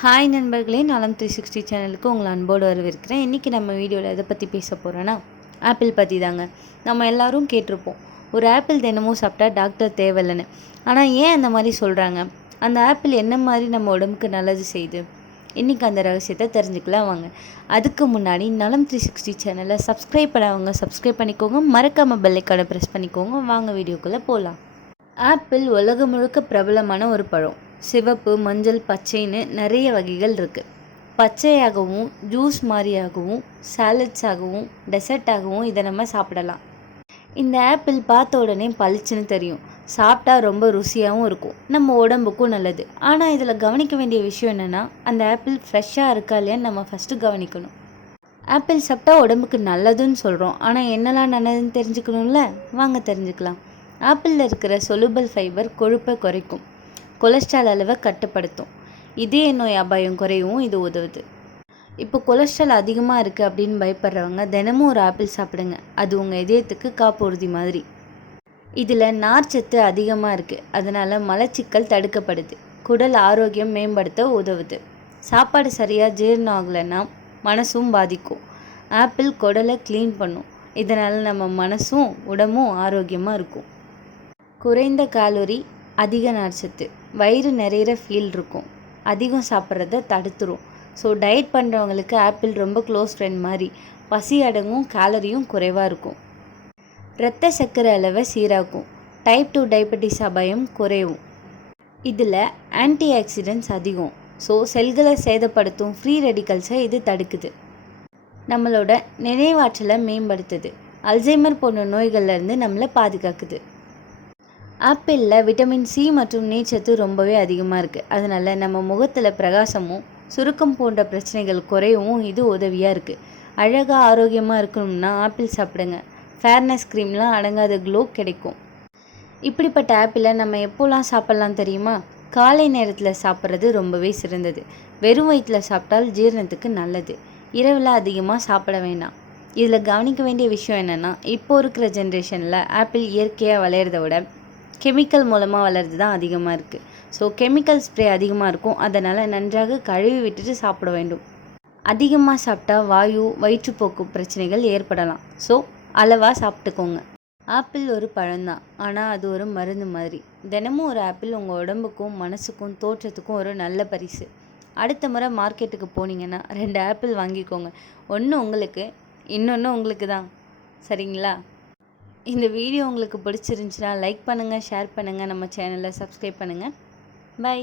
Hi நண்பர்களே, நலம் 360 சேனலுக்கு உங்களை அன்போடு வரவேற்கிறேன். இன்றைக்கி நம்ம வீடியோவில் எதை பற்றி பேச போகிறோன்னா, ஆப்பிள் பற்றி தாங்க. நம்ம எல்லோரும் கேட்டிருப்போம், ஒரு ஆப்பிள் தினமும் சாப்பிட்டா டாக்டர் தேவையில்லைன்னு. ஆனால் ஏன் அந்த மாதிரி சொல்கிறாங்க? அந்த ஆப்பிள் என்ன மாதிரி நம்ம உடம்புக்கு நல்லது செய்யுது? இன்றைக்கி அந்த ரகசியத்தை தெரிஞ்சுக்கலாம் வாங்க. அதுக்கு முன்னாடி நலம் 360 சேனலை சப்ஸ்கிரைப் பண்ணவங்க சப்ஸ்கிரைப் பண்ணிக்கோங்க, மறக்காமல் பெல் ஐக்கானை ப்ரெஸ் பண்ணிக்கோங்க. வாங்க வீடியோக்குள்ளே போகலாம். ஆப்பிள் உலகம் முழுக்க பிரபலமான ஒரு பழம். சிவப்பு, மஞ்சள், பச்சைன்னு நிறைய வகைகள் இருக்குது. பச்சையாகவும், ஜூஸ் மாதிரியாகவும், சாலட்ஸாகவும், டெசர்ட்டாகவும் இதை நம்ம சாப்பிடலாம். இந்த ஆப்பிள் பார்த்த உடனே பளிச்சுன்னு தெரியும். சாப்பிட்டா ரொம்ப ருசியாகவும் இருக்கும், நம்ம உடம்புக்கும் நல்லது. ஆனால் இதில் கவனிக்க வேண்டிய விஷயம் என்னென்னா, அந்த ஆப்பிள் ஃப்ரெஷ்ஷாக இருக்கா இல்லையான்னு நம்ம ஃபஸ்ட்டு கவனிக்கணும். ஆப்பிள் சாப்பிட்டா உடம்புக்கு நல்லதுன்னு சொல்கிறோம், ஆனால் என்னெல்லாம் நல்லதுன்னு தெரிஞ்சுக்கணும்ல, வாங்க தெரிஞ்சுக்கலாம். ஆப்பிளில் இருக்கிற சொலுபல் ஃபைபர் கொழுப்பை குறைக்கும், கொலஸ்ட்ரால் அளவை கட்டுப்படுத்தும், இதய நோய் அபாயம் குறையவும் இது உதவுது. இப்போ கொலஸ்ட்ரால் அதிகமாக இருக்குது அப்படின்னு பயப்படுறவங்க தினமும் ஒரு ஆப்பிள் சாப்பிடுங்க. அது உங்கள் இதயத்துக்கு காப்புறுதி மாதிரி. இதில் நார்ச்சத்து அதிகமாக இருக்குது, அதனால் மலச்சிக்கல் தடுக்கப்படுது, குடல் ஆரோக்கியம் மேம்படுத்த உதவுது. சாப்பாடு சரியாக ஜீரணம் ஆகலைன்னா மனசும் பாதிக்கும். ஆப்பிள் குடலை க்ளீன் பண்ணும், இதனால் நம்ம மனசும் உடம்பும் ஆரோக்கியமாக இருக்கும். குறைந்த கேலரி, அதிக நார்ச்சத்து, வயிறு நிறையிற ஃபீல் இருக்கும், அதிகம் சாப்பிட்றத தடுத்துரும். ஸோ டயட் பண்ணுறவங்களுக்கு ஆப்பிள் ரொம்ப க்ளோஸ் ஃப்ரெண்ட் மாதிரி. பசி அடங்கும், கேலரியும் குறைவாக இருக்கும். இரத்த சர்க்கரை அளவை சீராக்கும், டைப் 2 டயபெட்டிஸ் அபாயம் குறையும். இதில் ஆன்டி ஆக்சிடென்ட்ஸ் அதிகம், ஸோ செல்களை சேதப்படுத்தும் ஃப்ரீ ரெடிக்கல்ஸை இது தடுக்குது. நம்மளோட நினைவாற்றலை மேம்படுத்துது, அல்சைமர் போன்ற நோய்கள்லேருந்து நம்மளை பாதுகாக்குது. ஆப்பிளில் விட்டமின் சி மற்றும் நீர்ச்சத்து ரொம்பவே அதிகமாக இருக்குது, அதனால் நம்ம முகத்தில் பிரகாசமும் சுருக்கம் போன்ற பிரச்சனைகள் குறையவும் இது உதவியாக இருக்குது. அழகாக ஆரோக்கியமாக இருக்கணும்னா ஆப்பிள் சாப்பிடுங்க. ஃபேர்னஸ் க்ரீம்லாம் அடங்காத க்ளோ கிடைக்கும். இப்படிப்பட்ட ஆப்பிளை நம்ம எப்போலாம் சாப்பிட்லாம் தெரியுமா? காலை நேரத்தில் சாப்பிட்றது ரொம்பவே சிறந்தது. வெறும் வயிற்றில் சாப்பிட்டால் ஜீரணத்துக்கு நல்லது. இரவில் அதிகமாக சாப்பிட வேண்டாம். இதில் கவனிக்க வேண்டிய விஷயம் என்னென்னா, இப்போ இருக்கிற ஜென்ரேஷனில் ஆப்பிள் இயற்கையாக விளையிறத விட கெமிக்கல் மூலமாக வளர்றது தான் அதிகமாக இருக்குது. ஸோ கெமிக்கல் ஸ்ப்ரே அதிகமாக இருக்கும், அதனால் நன்றாக கழுவி விட்டுட்டு சாப்பிட வேண்டும். அதிகமாக சாப்பிட்டா வாயு, வயிற்றுப்போக்கு பிரச்சனைகள் ஏற்படலாம். ஸோ அளவாக சாப்பிட்டுக்கோங்க. ஆப்பிள் ஒரு பழம்தான், ஆனால் அது ஒரு மருந்து மாதிரி. தினமும் ஒரு ஆப்பிள் உங்கள் உடம்புக்கும் மனசுக்கும் தோற்றத்துக்கும் ஒரு நல்ல பரிசு. அடுத்த முறை மார்க்கெட்டுக்கு போனீங்கன்னா 2 ஆப்பிள் வாங்கிக்கோங்க. ஒன்று உங்களுக்கு, இன்னொன்று உங்களுக்கு தான். சரிங்களா? இந்த வீடியோ உங்களுக்கு பிடிச்சிருந்துச்சுன்னா லைக் பண்ணுங்கள், ஷேர் பண்ணுங்கள், நம்ம சேனலை சப்ஸ்கிரைப் பண்ணுங்கள். பை.